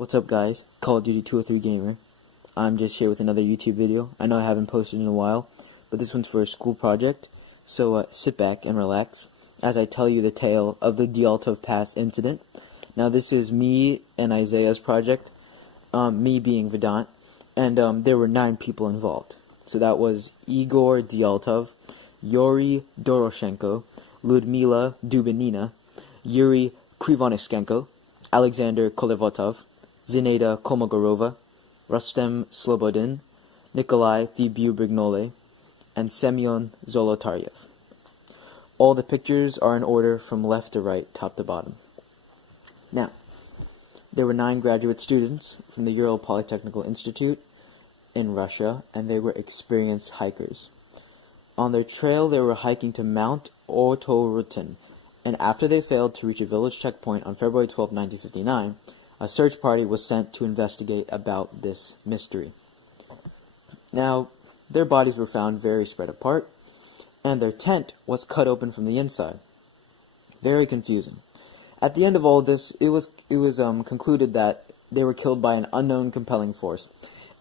What's up, guys? Call of Duty 203 Gamer. I'm just here with another YouTube video. I know I haven't posted in a while, but this one's for a school project, so sit back and relax as I tell you the tale of the Dyaltov Pass incident. Now, this is me and Isaiah's project, me being Vedant, and there were 9 people involved. So that was Igor Dyaltov, Yuri Doroshenko, Ludmila Dubinina, Yuri Krivonishenko, Alexander Kolevotov, Zinaida Kolmogorova, Rustem Slobodin, Nikolai Thibiu-Brignole, and Semyon Zolotaryev. All the pictures are in order from left to right, top to bottom. Now, there were 9 graduate students from the Ural Polytechnical Institute in Russia, and they were experienced hikers. On their trail, they were hiking to Mount Otorutin, and after they failed to reach a village checkpoint on February 12, 1959, a search party was sent to investigate about this mystery. Now, their bodies were found very spread apart, and their tent was cut open from the inside. Very confusing. At the end of all this, it was concluded that they were killed by an unknown compelling force,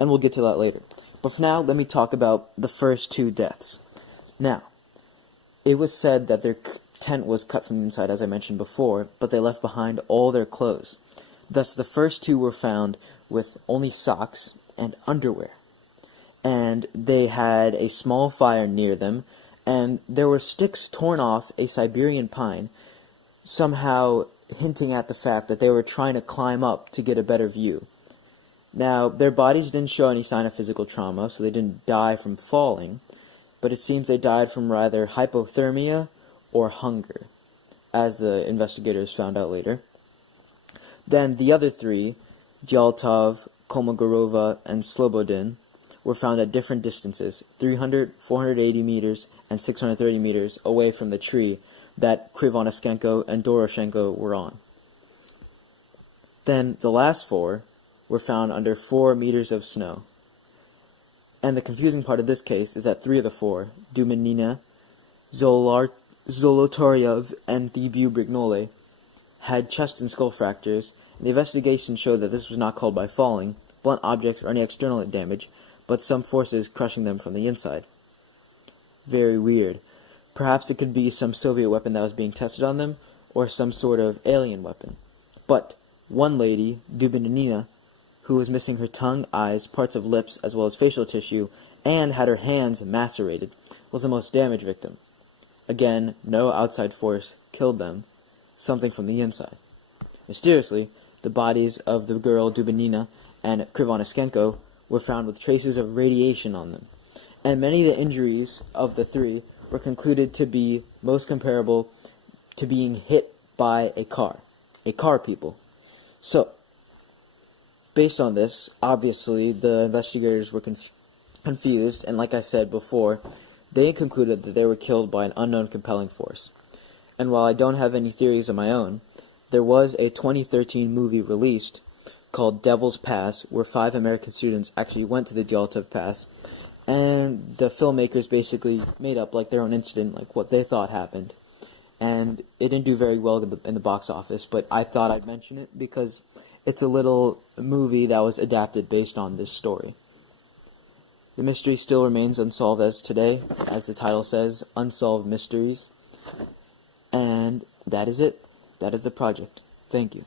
and we'll get to that later. But for now, let me talk about the first 2 deaths. Now, it was said that their tent was cut from the inside, as I mentioned before, but they left behind all their clothes. Thus, the first 2 were found with only socks and underwear. And they had a small fire near them, and there were sticks torn off a Siberian pine, somehow hinting at the fact that they were trying to climb up to get a better view. Now, their bodies didn't show any sign of physical trauma, so they didn't die from falling, but it seems they died from either hypothermia or hunger, as the investigators found out later. Then the other 3, Dyaltov, Kolmogorova, and Slobodin, were found at different distances, 300, 480 meters, and 630 meters away from the tree that Krivonishenko and Doroshenko were on. Then the last 4 were found under 4 meters of snow. And the confusing part of this case is that 3 of the 4, Dubinina, Zolotaryev, and Thibiu-Brignole, had chest and skull fractures, and the investigation showed that this was not caused by falling, blunt objects, or any external damage, but some forces crushing them from the inside. Very weird. Perhaps it could be some Soviet weapon that was being tested on them, or some sort of alien weapon. But one lady, Dubinina, who was missing her tongue, eyes, parts of lips, as well as facial tissue, and had her hands macerated, was the most damaged victim. Again, no outside force killed them, something from the inside. Mysteriously, the bodies of the girl Dubinina and Krivonishenko were found with traces of radiation on them, and many of the injuries of the 3 were concluded to be most comparable to being hit by a car, people. So, based on this, obviously, the investigators were confused, and like I said before, they concluded that they were killed by an unknown compelling force. And while I don't have any theories of my own, there was a 2013 movie released called Devil's Pass, where 5 American students actually went to the Dyaltov Pass, and the filmmakers basically made up like their own incident, like what they thought happened. And it didn't do very well in the box office, but I thought I'd mention it because it's a little movie that was adapted based on this story. The mystery still remains unsolved as today, as the title says, Unsolved Mysteries. And that is it. That is the project. Thank you.